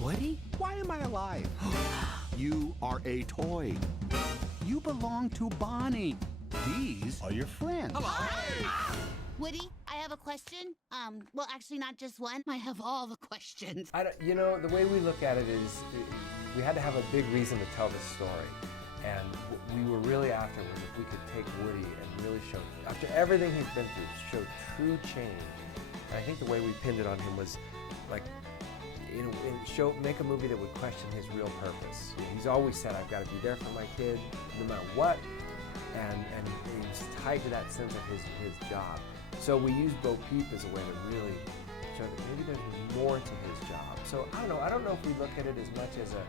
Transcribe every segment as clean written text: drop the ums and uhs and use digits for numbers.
Woody? Why am I alive? You are a toy. You belong to Bonnie. These are your friends. Woody, I have a question. Well, actually not just one. I have all the questions. The way we look at it is we had to have a big reason to tell this story. And we were really after was if we could take Woody and really show, after everything he's been through, show true change. And I think the way we pinned it on him was like, make a movie that would question his real purpose. He's always said, I've got to be there for my kid, no matter what. And he's tied to that sense of his job. So we used Bo Peep as a way to really show that maybe there's more to his job. So I don't know if we look at it as much as an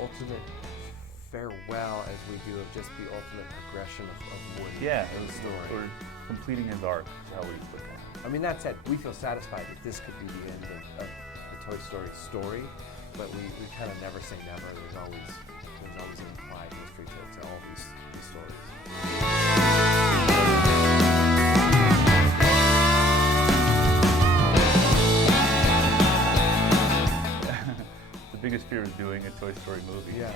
ultimate farewell as we do of just the ultimate progression of Woody. Yeah, in the story. Or completing his arc is how we look at it. I mean, that said, we feel satisfied that this could be the end of the Toy Story story, but we kind of never say never. There's always an implied history to all these stories. The biggest fear is doing a Toy Story movie. Yeah.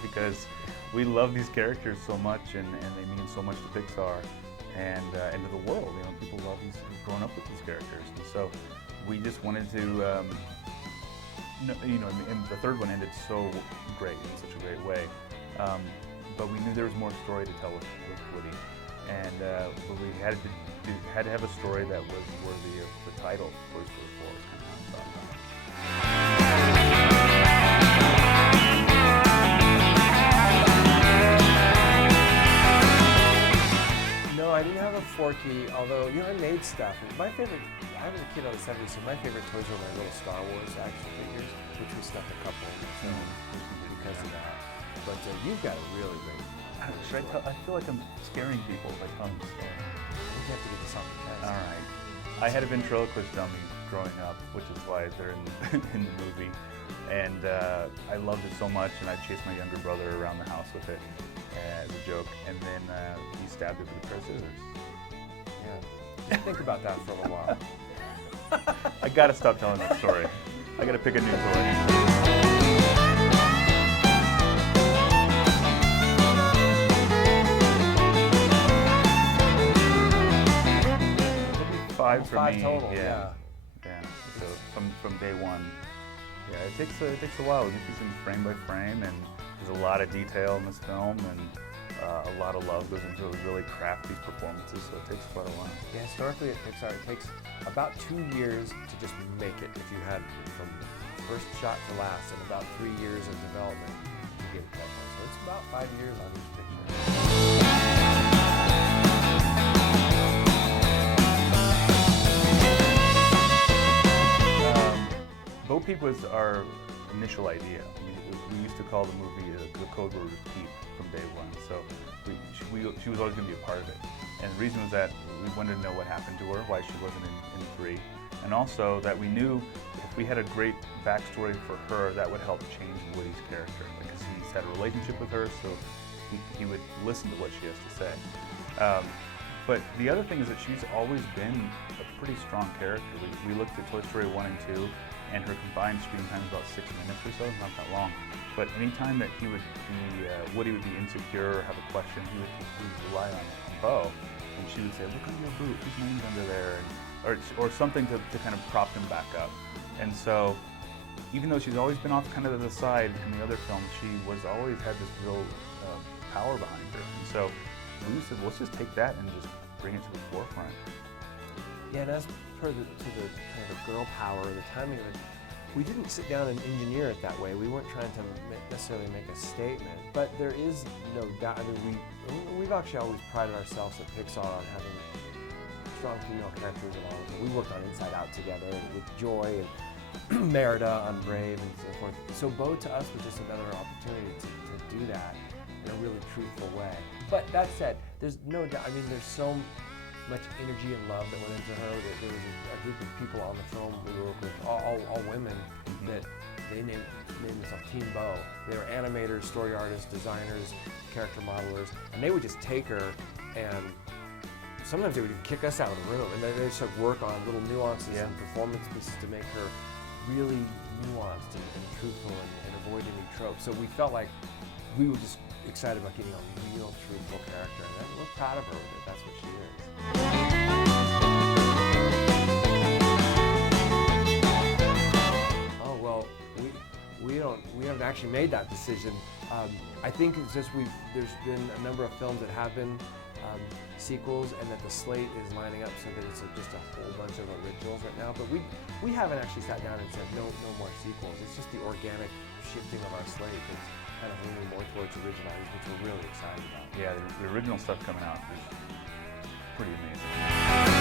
Because we love these characters so much and they mean so much to Pixar and to the world. People love these, who've grown up with these characters. And so we just wanted to, and the third one ended so great, in such a great way. But we knew there was more story to tell with Woody. And but we had to have a story that was worthy of the title, Toy Story 4, is kind of how we thought about it. No, I didn't have a Forky, although, I made stuff. And my favorite, I was a kid out of the 70s, so my favorite toys were my little Star Wars action figures, which we stuck a couple in the film because of that. But you've got a really great I feel like I'm scaring people by telling the story. We have to get this on the test. All right. I had a ventriloquist dummy growing up, which is why they're in the movie. And I loved it so much, and I chased my younger brother around the house with it as a joke. And then he stabbed it with a pair of scissors. Yeah. Think about that for a little while. I gotta stop telling that story. I gotta pick a new toy. 5 for 5 me. total, Yeah. So from day one. Yeah, it takes a while. We get these things frame by frame, and there's a lot of detail in this film, and a lot of love goes into it. We really craft these performances, so it takes quite a while. Yeah, historically at Pixar, it takes about 2 years to just make it. If you had from first shot to last, and about 3 years of development to get it that way. So it's about 5 years on each picture. Bo Peep was our initial idea. We used to call the movie the code word was Peep from day one. So she was always going to be a part of it. And the reason was that we wanted to know what happened to her, why she wasn't in 3. And also that we knew if we had a great backstory for her, that would help change Woody's character. Because he's had a relationship with her, so he would listen to what she has to say. But the other thing is that she's always been a pretty strong character. We looked at Toy Story 1 and 2, and her combined screen time is about 6 minutes or so, not that long. But anytime that Woody would be insecure or have a question, he would rely on Bo, and she would say, "Look under your boot, whose name's under there?" or something to kind of prop him back up. And so, even though she's always been off kind of to the side in the other films, she was always had this real power behind her. And so we said, well, let's just take that and just bring it to the forefront. Yeah, and as per to the kind of the girl power, the timing of it, we didn't sit down and engineer it that way. We weren't trying to necessarily make a statement, but there is no doubt. I mean, we've actually always prided ourselves at Pixar on having strong female characters and all. So we worked on Inside Out together with Joy and Merida on Brave and so forth. So Bo to us was just another opportunity to do that in a really truthful way. But that said, there's no doubt. I mean, there's so much energy and love that went into her. There was a group of people on the film we worked with, all women, that they named themselves Team Bo. They were animators, story artists, designers, character modelers, and they would just take her and sometimes they would even kick us out of the room, and they just work on little nuances and performance pieces to make her really nuanced and true truthful and avoid any tropes. So we felt like we were just excited about getting a real truthful character, and we're proud of her with it. That's what she is. Oh well, we haven't actually made that decision. I think it's just there's been a number of films that have been sequels, and that the slate is lining up so that it's just a whole bunch of originals right now. But we haven't actually sat down and said no more sequels. It's just the organic shifting of our slate that's kind of leaning more towards originalities, which we're really excited about. Yeah, the original stuff coming out is pretty amazing.